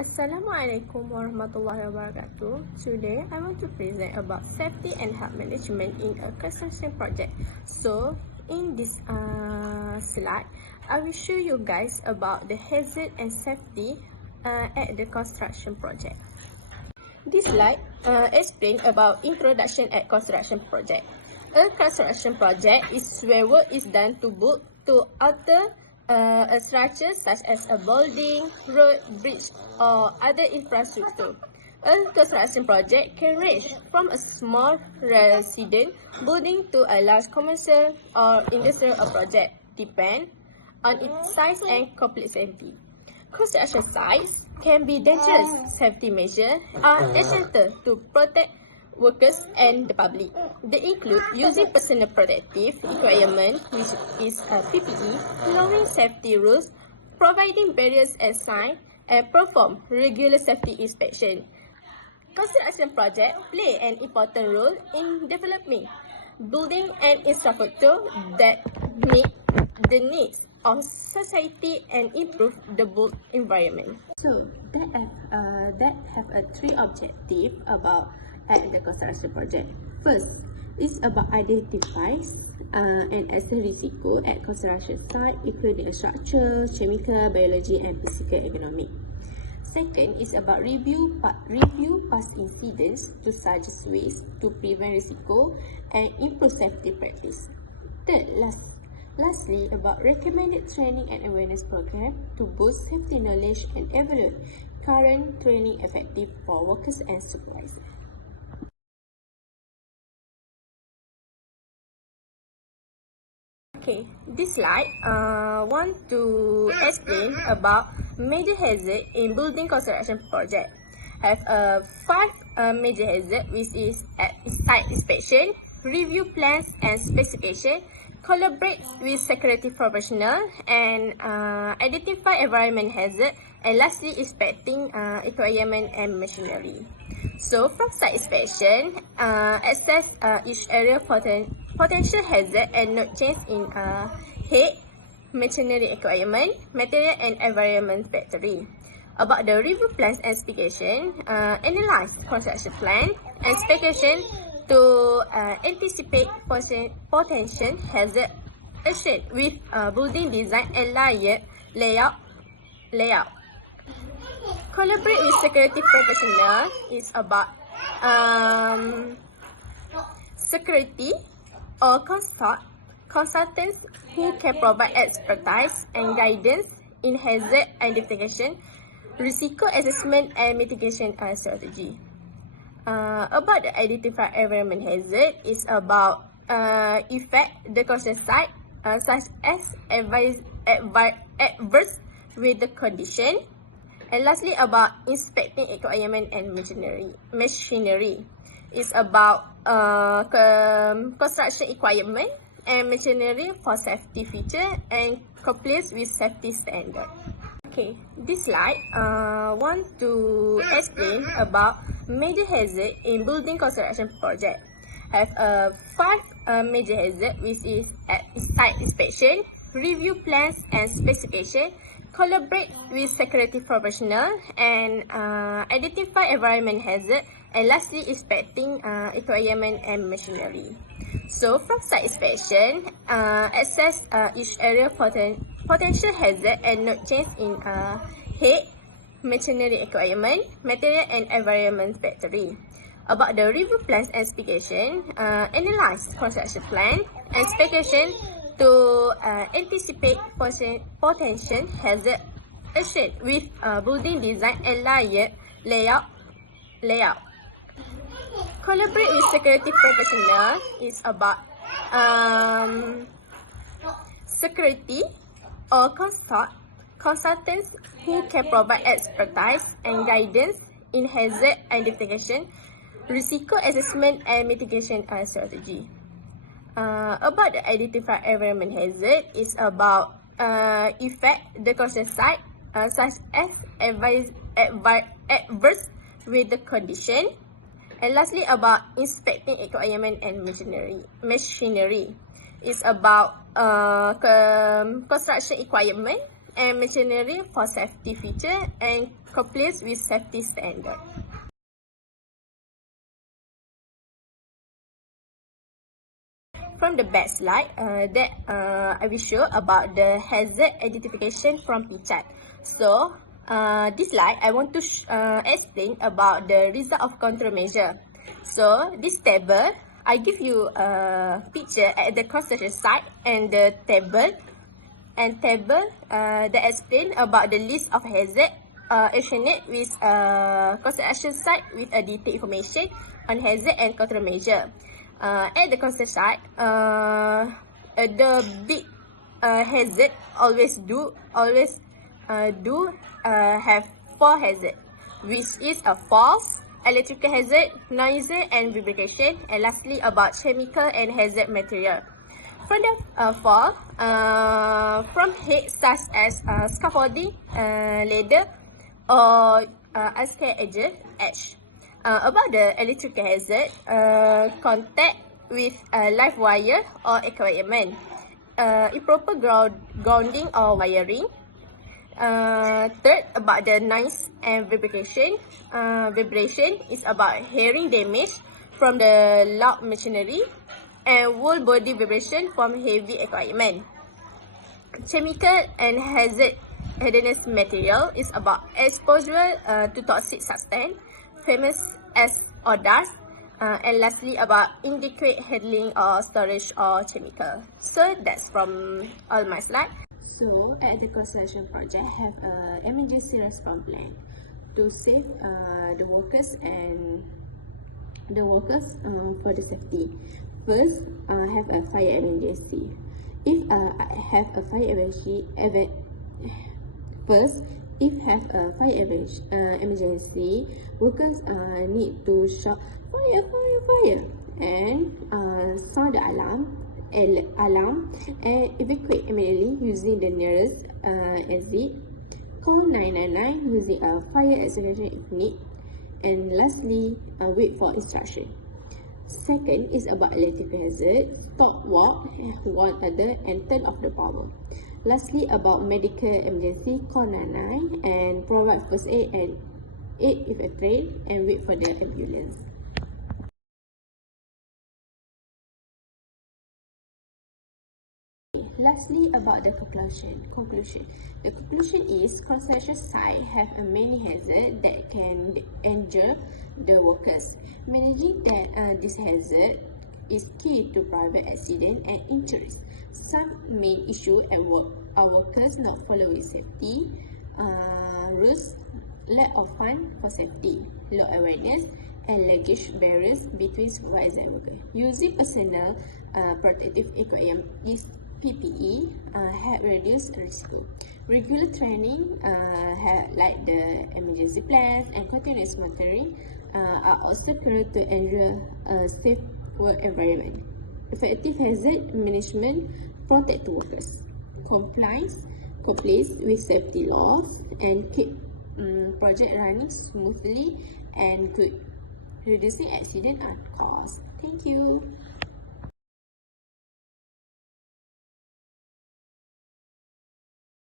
Assalamualaikum warahmatullahi wabarakatuh. Today I want to present about safety and health management in a construction project. So in this slide, I will show you guys about the hazard and safety at the construction project. This slide explains about introduction at construction project. A construction project is where work is done to build to alter a structure such as a building, road, bridge, or other infrastructure. A construction project can range from a small resident building to a large commercial or industrial project, depend on its size and complexity. Construction sites can be dangerous. Safety measures are essential to protect workers and the public. They include using personal protective equipment, which is PPE, knowing safety rules, providing barriers and signs, and perform regular safety inspection. Construction projects play an important role in developing building and infrastructure that meet the needs of society and improve the built environment. So that have a three objective about at the construction project. First, it's about identifying and assess risiko at construction site, including structure, chemical, biology, and physical economic. Second is about review past incidents to suggest ways to prevent risiko and improve safety practice. Third, lastly, about recommended training and awareness program to boost safety knowledge and evaluate current training effective for workers and supervisors. Okay, this slide want to explain about major hazard in building construction project. Have five major hazard, which is at site inspection, review plans and specification, collaborate with security professional, and identify environment hazard, and lastly inspecting equipment and machinery. So from site inspection, assess each area for potential hazard and note change in head, machinery equipment, material and environment factory. About the review plans and specification, analyze construction plan and specification to anticipate potential hazard associated with building design and layout. Collaborate with security professional is about security or consultants who can provide expertise and guidance in hazard identification, risiko assessment, and mitigation strategy. About the identified environment hazard is about effect the construction site such as adverse weather condition, and lastly about inspecting equipment and machinery. It's about construction equipment and machinery for safety feature and compliance with safety standard. Okay, this slide want to explain about major hazard in building construction project. Have five major hazard, which is at site inspection, review plans and specification, collaborate with security professional, and identify environment hazard, and lastly inspecting equipment and machinery. So from site inspection, assess each area for potential hazard and note change in head, machinery equipment, material and environment factory. About the review plans and specification, analyze construction plan and specification to anticipate potential hazard associated with building design and layout. Collaborate with security professional is about security or consultants who can provide expertise and guidance in hazard identification, risiko assessment, and mitigation strategy. About the identified environment hazard is about effect the construction site such as adverse weather condition, and lastly about inspecting equipment and machinery. It's about construction equipment and machinery for safety feature and complies with safety standard. From the back slide, I will show about the hazard identification from PChat. So, this slide I want to explain about the result of control measure. So, this table I give you a picture at the cross-section side and the table that explain about the list of hazard actioned with cross-section side with a detailed information on hazard and control measure. At the concept side, the big hazard always have 4 hazard, which is a false, electrical hazard, noise and vibration, and lastly about chemical and hazard material. From the fall, from head such as scaffolding, ladder, or ice edge. About the electrical hazard, contact with live wire or equipment, improper grounding or wiring. Third, about the noise and vibration. Vibration is about hearing damage from the loud machinery and whole body vibration from heavy equipment. Chemical and hazardous material is about exposure to toxic substance, famous as odors, and lastly about inadequate handling or storage or chemical. So that's from all my slides. So at the construction project have an emergency response plan to save the workers for the safety. First, have a fire emergency. If have a fire emergency, emergency, workers need to shout fire, fire, fire, and sound the alarm and evacuate immediately using the nearest exit. Call 999 using a fire extinguisher unit, and lastly, wait for instruction. Second is about electrical hazard. Stop, walk, one other, and turn off the power. Lastly, about medical emergency, call 999 and provide first aid and aid if a train, and wait for the ambulance. Lastly, about the conclusion. The conclusion is construction sites have a many hazards that can injure the workers. Managing this hazard is key to prevent accident and injuries. Some main issue at work are workers not following safety rules, lack of fund for safety, low awareness, and language barriers between supervisor and worker. Using personal protective equipment is PPE help reduce risk. Regular training like the emergency plans and continuous monitoring are also crucial to ensure a safe work environment. Effective hazard management protect workers. Complies with safety laws and keep project running smoothly and good, reducing accident and cost. Thank you.